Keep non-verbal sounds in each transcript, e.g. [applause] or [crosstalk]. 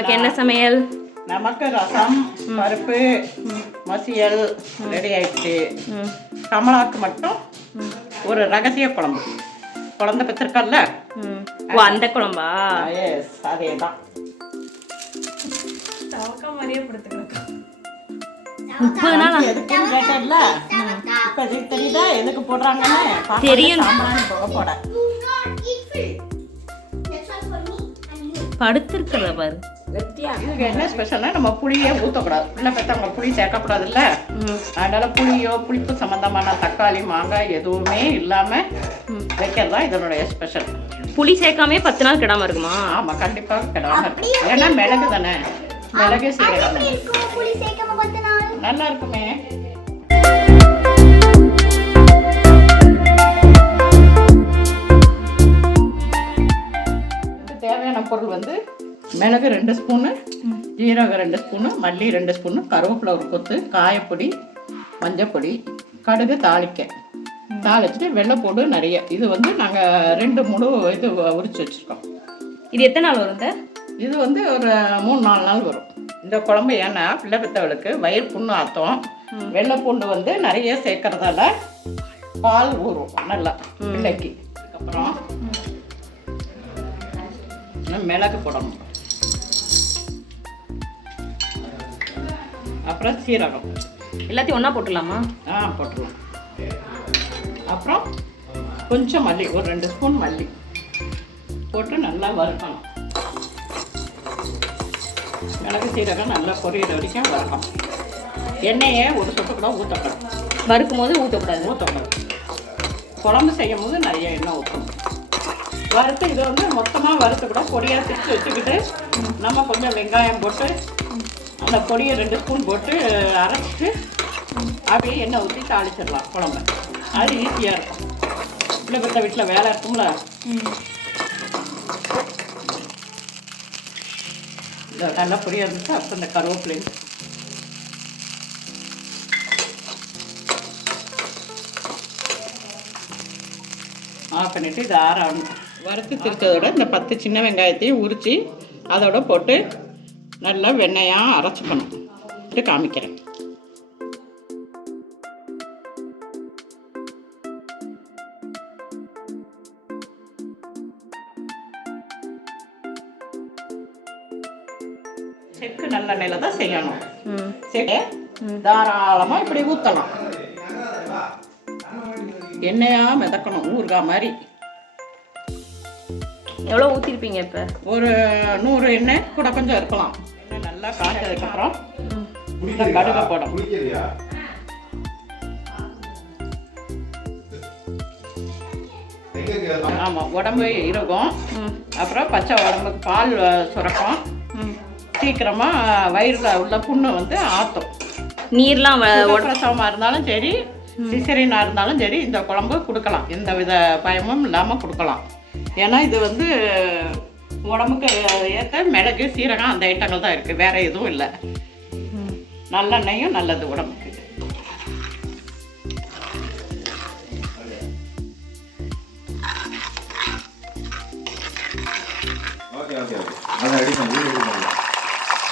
நமக்கு என்ன சமையல்? நமக்கு ரசம் பருப்பு மசியல் ரெடி ஆயிடுச்சு. ம். கமலாக்கு மட்டும் ஒரு ரகசிய குழம்பு. குழந்தை பெற்றிருக்கல்ல ம். ஓ அந்த குழம்பா? எஸ் அதே தான் முப்பது நாள்? எதுக்குன்னு இப்போ தெரியுதா? எதுக்கு போடுறாங்கன்னு? தெரியும். போட. படுத்திருக்கிறத பாரு. இதுக்கு என்ன ஸ்பெஷல்னா நம்ம புளியே ஊற்றக்கூடாது இல்லை பெற்றவங்க புளி சேர்க்கக்கூடாதுல்ல? அதனால புளியோ புளிப்பு சம்பந்தமான தக்காளி மாங்காய் எதுவுமே இல்லாமல் வைக்கிறது தான் இதனுடைய ஸ்பெஷல் புளி சேர்க்காமே பத்து நாள் கிடாம இருக்குமா? ஆமா கண்டிப்பா கிடாம இருக்கும். ஏன்னா மிளகு தானே. மிளகு சீரகம் தானே. நல்லா இருக்குமே. தேவையான பொருள் வந்து மிளகு ரெண்டு ஸ்பூனு ஜீரகம் ரெண்டு ஸ்பூனு மல்லி ரெண்டு ஸ்பூனு கருவேப்பிலை ஒரு கொத்து காயப்பொடி மஞ்சப்பொடி கடுகு தாளிக்க. தாளிச்சுட்டு வெள்ளைப்பூடு நிறைய. இது வந்து நாங்கள் ரெண்டு மூணு இது உரிச்சு வச்சுருக்கோம். இது எத்தனை நாள் சார் இது வந்து ஒரு மூணு நாலு நாள் வரும். இந்த குழம்பு ஏன்னா பிள்ளை பெற்றவளுக்கு வயிறு புண்ணு ஆத்தம். வெள்ளை பூண்டு வந்து நிறைய சேர்க்கறதால பால் ஊறும் நல்லா பிள்ளைக்கு. அதுக்கப்புறம் மிளகு போடணும். அப்புறம் சீரகம். எல்லாத்தையும் ஒண்ணா போட்டுடலாமா? ஆ போட்டுருவோம் அப்புறம் கொஞ்சம் மல்லி ஒரு ரெண்டு ஸ்பூன் மல்லி போட்டு நல்லா வறுக்கணும். மிளகு சீரகம் நல்லா பொரியிற வரைக்கும் வறுக்கணும். எண்ணெயை ஒரு சொட்டு கூட ஊற்றக்கூடாது வறுக்கும் போது ஊற்றக்கூடாது ஊற்றக்கூடாது குழம்பு செய்யும் போது நிறைய எண்ணெய் ஊற்றணும். வறுத்து இதை வந்து மொத்தமாக வறுத்து கூட பொடியாக திரிச்சு வச்சுக்கிட்டு நம்ம கொஞ்சம் வெங்காயம் போட்டு அந்த பொடியை ரெண்டு ஸ்பூன் போட்டு அரைச்சிட்டு அப்படியே எண்ணெய் ஊற்றி தாளிச்சிடலாம் குழம்ப. அது ஈஸியாக இருக்கும். பிள்ளை பெற்ற வீட்டில் வேலை இருக்கும்ல? இந்த நல்லா பொடியாக இருந்துச்சு அப்புறம் இந்த கருவேப்பிலையும் ஆஃப் பண்ணிவிட்டு இது ஆறாகணும் வறுத்து திருத்ததோட இந்த பத்து சின்ன வெங்காயத்தையும் உரித்து அதோட போட்டு நல்லா வெண்ணெயாக அரைச்சிக்கணும் இது காமிக்கிறேன். செக்கு நல்லெண்ணெயில் தான் செய்யணும். செக்கு தாராளமாக இப்படி ஊற்றலாம் எண்ணெயாக மிதக்கணும் ஊறுகாய் மாதிரி. எவ்வளோ ஊற்றிருப்பீங்க இப்போ? ஒரு நூறு எண்ணெய் கூட கொஞ்சம் இருக்கலாம். நல்லா காய்ச்சதுக்கப்புறம் கடுகை போடணும். ஆமாம் உடம்பு இருக்கும். அப்புறம் பச்சை உடம்புக்கு பால் சுரக்கும். ம். சீக்கிரமாக வயிறுல உள்ள புண்ணை வந்து ஆற்றும் நீர்லாம் வ- பிரசவமாக இருந்தாலும் சரி சிசரினாக இருந்தாலும் சரி இந்த குழம்பு கொடுக்கலாம். எந்த வித பயமும் இல்லாமல் கொடுக்கலாம். ஏன்னா இது வந்து உடம்புக்கு ஏற்ற மிளகு சீரகம் அந்த ஐட்டங்கள் தான் இருக்குது வேற எதுவும் இல்லை. நல்லெண்ணெயும் நல்லது உடம்புக்கு.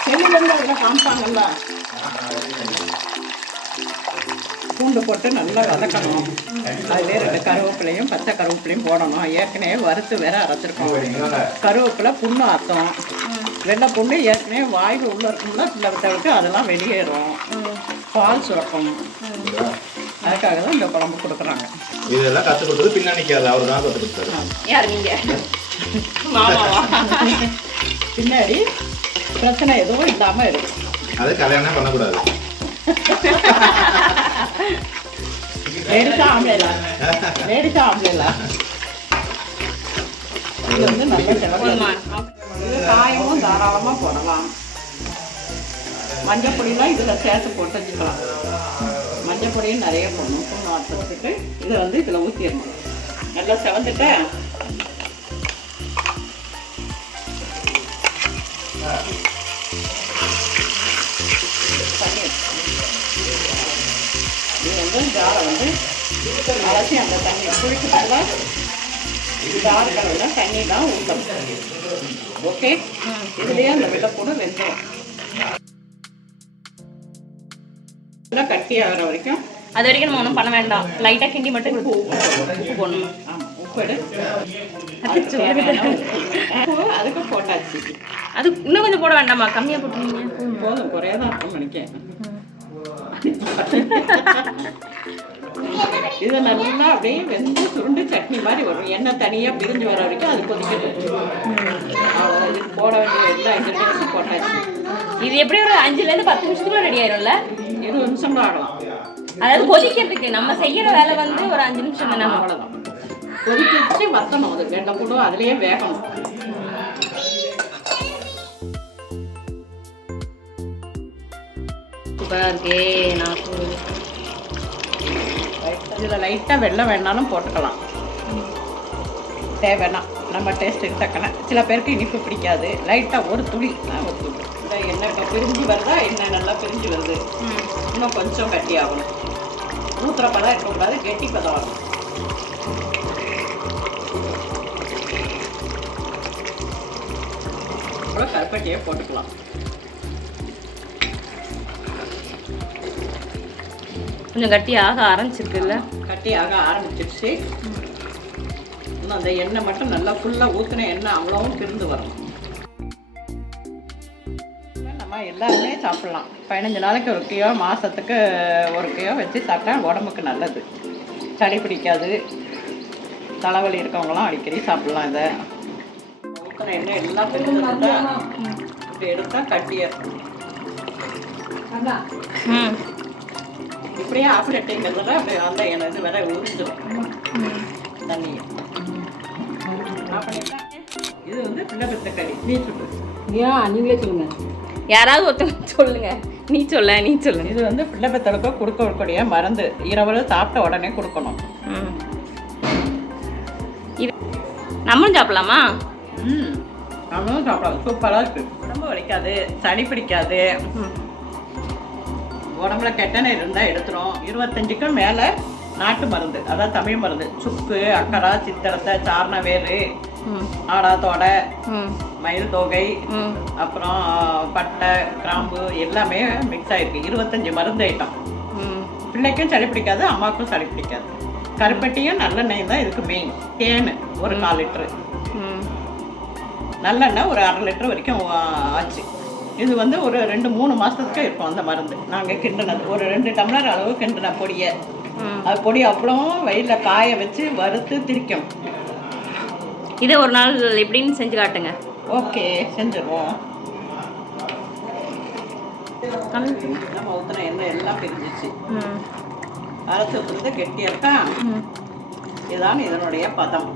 செல்லுலேருந்து அதில் காமிப்பாங்கல்ல? பூண்டு போட்டு நல்லா வதக்கணும். அதிலே ரெண்டு கருவேப்பிலையும் பச்சை கருவேப்பிலையும் போடணும். ஏற்கனவே வறுத்து வேற அரைச்சிருக்கோம். கருவேப்பிலை புண்ணு ஆத்தம். வெள்ளை புண்ணு ஏற்கனவே வாய்வு உள்ள இருக்கும்ல பிள்ளை விட்டவருக்கு அதெல்லாம் வெளியேறும். பால் சுரக்கும். அதுக்காக தான் இந்த குழம்பு கொடுக்குறாங்க. இதெல்லாம் கற்றுக் கொடுத்தது பின்னணிக்காது அவர் தான் கற்றுக் கொடுத்தாரு. யார் நீங்க? மாமாவா? பின்னாடி பிரச்சனை எதுவும் இல்லாமல் இருக்கும் அது கல்யாணம் பண்ணக்கூடாது. [laughs] லேடிஸா ஆம்பளைலா லேடிஸா ஆம்பளைலா இது வந்து நல்ல? இது காயமும் தாராளமாக போடலாம் மஞ்சள் பொடியெலாம் இதில் சேர்த்து போட்டு வச்சுக்கலாம் மஞ்சள் பொடியும் நிறைய போடணும் வறுத்துட்டு இதை வந்து இதில் ஊற்றிடணும் நல்லா செவந்துட்டு வந்து ஜாரை வந்து அலசி அந்த தண்ணி குளிக்கிறதுல ஜார் கலவில் தண்ணி தான் ஊற்றணும் ஓகே இதுலயே அந்த வெள்ளைப்பூடு வெந்துடும் நல்லா கட்டி ஆகிற வரைக்கும். அது வரைக்கும் நம்ம ஒன்றும் பண்ண வேண்டாம். லைட்டாக கிண்டி மட்டும் உப்பு உப்பு போடணும். ஆமாம் உப்பு அதுக்கு போட்டாச்சு. அது இன்னும் கொஞ்சம் போட வேண்டாமா? கம்மியாக போட்டுருந்தீங்க போதும் குறையா தான் இருக்கும் நினைக்கிறேன் இது நல்லா அப்படியே வெந்து சுருண்டு சட்னி மாதிரி வரும். எண்ணெய் தனியா பிரிஞ்சு வர வரைக்கும் அது இது போட வேண்டிய எல்லா இன்கிரீடியன்ஸும் போட்டாச்சு. இது எப்படி ஒரு அஞ்சுலேருந்து பத்து நிமிஷத்துக்குள்ள ரெடி ஆயிரும்ல? இருபது நிமிஷம் கூட ஆகலாம். அதாவது கொதிக்கிறதுக்கு நம்ம செய்யற வேலை வந்து ஒரு அஞ்சு நிமிஷம் தானே? அவ்வளோதான் கொதிக்க வச்சு வத்தணும். அது வெள்ளை கூட அதுலயே வேகணும். சூப்பராக இருக்கே நான் இதில் லைட்டாக வெள்ளம் வேணாலும் போட்டுக்கலாம். தேவைன்னா. நம்ம டேஸ்ட்டுக்கு தக்கன. சில பேருக்கு இனிப்பு பிடிக்காது. லைட்டாக ஒரு துளி. ஒரு துளி. எண்ணெய் இப்போ பிரிஞ்சு வருதா எண்ணெய் நல்லா பிரிஞ்சு வருது? இன்னும் கொஞ்சம் கட்டி ஆகணும். ஊத்துற பதம் இருக்கக்கூடாது கெட்டி பதம் அப்புறம் கருப்பட்டியை போட்டுக்கலாம். கொஞ்சம் கட்டியாக ஆரம்பிச்சிருக்குல்ல? கட்டியாக ஆரம்பிச்சிருச்சு. இன்னும் அந்த எண்ணெய் மட்டும் நல்லா ஃபுல்லாக ஊற்றின எண்ணெய் அவ்வளோவும் பிரிந்து வரும். நம்ம எல்லாருமே சாப்பிட்லாம். பதினஞ்சு நாளைக்கு ஒரு கிலோ மாதத்துக்கு ஒரு கிலோ வச்சு சாப்பிட்டா உடம்புக்கு நல்லது. சளி பிடிக்காது. தலைவலி இருக்கவங்களாம் அடிக்கடி சாப்பிட்லாம் இதை. ஊற்றின எண்ணெய் வந்துட்டா இப்படி எடுத்தால் கட்டிய ம். இப்படியே ஆப்பிளட்டைங்கிறதுல அப்படியே அந்த இது வேற உறிஞ்சிடும் தண்ணி இது வந்து பிள்ளை களி பீட்ரூட் ஏன் நீங்களே சொல்லுங்க. யாராவது ஒருத்தங்க சொல்லுங்க. நீ சொல்ல நீ சொல்லு. இது வந்து பிள்ளை பெத்தலுக்கு கொடுக்கக்கூடிய மருந்து. இரவுல சாப்பிட்ட உடனே கொடுக்கணும். ம். இது நம்மளும் சாப்பிடலாமா? ம். நம்மளும் சாப்பிடலாம். சூப்பராக இருக்கு. உடம்பு வலிக்காது. சளி பிடிக்காது. உடம்புல கெட்ட நீர் இருந்தால் எடுத்துரும். இருபத்தஞ்சுக்கும் மேலே நாட்டு மருந்து அதாவது தமிழ் மருந்து. சுக்கு அக்கரா சித்திரத்தை சாரண வேறு ஆடாத்தோடை மயில் தொகை அப்புறம் பட்டை கிராம்பு எல்லாமே மிக்ஸ் ஆயிருக்கு. இருபத்தஞ்சி மருந்து ஐட்டம். பிள்ளைக்கும் சளி பிடிக்காது அம்மாவுக்கும் சளி பிடிக்காது. கருப்பட்டியும் நல்லெண்ணெய் தான் இதுக்கு மெயின் தேன் ஒரு கால் லிட்டரு. ம். நல்லெண்ணெய் ஒரு அரை லிட்டர் வரைக்கும் ஆச்சு. இது வந்து ஒரு ரெண்டு மூணு மாதத்துக்கு இருக்கும் அந்த மருந்து. நாங்கள் கிண்டினது. ஒரு ரெண்டு டம்ளர் அளவு கிண்டின பொடியை. அது பொடி அப்புறம் வெயிலில் காய வச்சு வறுத்து திரிக்கும். இதை ஒரு நாள் எப்படின்னு செஞ்சு காட்டுங்க. ஓகே செஞ்சிருவோம். காமிச்சு. நம்ம ஊற்றின எண்ணெய் எல்லாம் பிரிஞ்சிச்சு. அரைச்சி ஊற்றுறது கெட்டியாக இருக்கா இதுதான் இதனுடைய பதம்.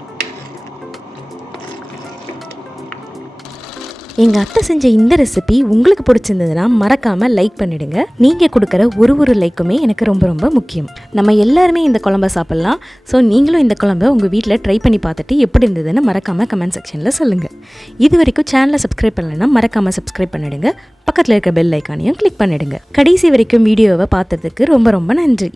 எங்கள் அத்தை செஞ்ச இந்த ரெசிபி உங்களுக்கு பிடிச்சிருந்ததுன்னா மறக்காமல் லைக் பண்ணிடுங்க. நீங்கள் கொடுக்குற ஒரு ஒரு லைக்குமே எனக்கு ரொம்ப ரொம்ப முக்கியம். நம்ம எல்லாருமே இந்த குழம்ப சாப்பிட்லாம். ஸோ நீங்களும் இந்த குழம்ப உங்கள் வீட்டில் ட்ரை பண்ணி பார்த்துட்டு எப்படி இருந்ததுன்னு மறக்காமல் கமெண்ட் செக்ஷனில் சொல்லுங்கள் இது வரைக்கும் சேனலை சப்ஸ்கிரைப் பண்ணலைன்னா மறக்காமல் சப்ஸ்கிரைப் பண்ணிடுங்க. பக்கத்தில் இருக்க பெல் ஐக்கானையும் கிளிக் பண்ணிடுங்க. கடைசி வரைக்கும் வீடியோவை பார்த்ததுக்கு ரொம்ப ரொம்ப நன்றி.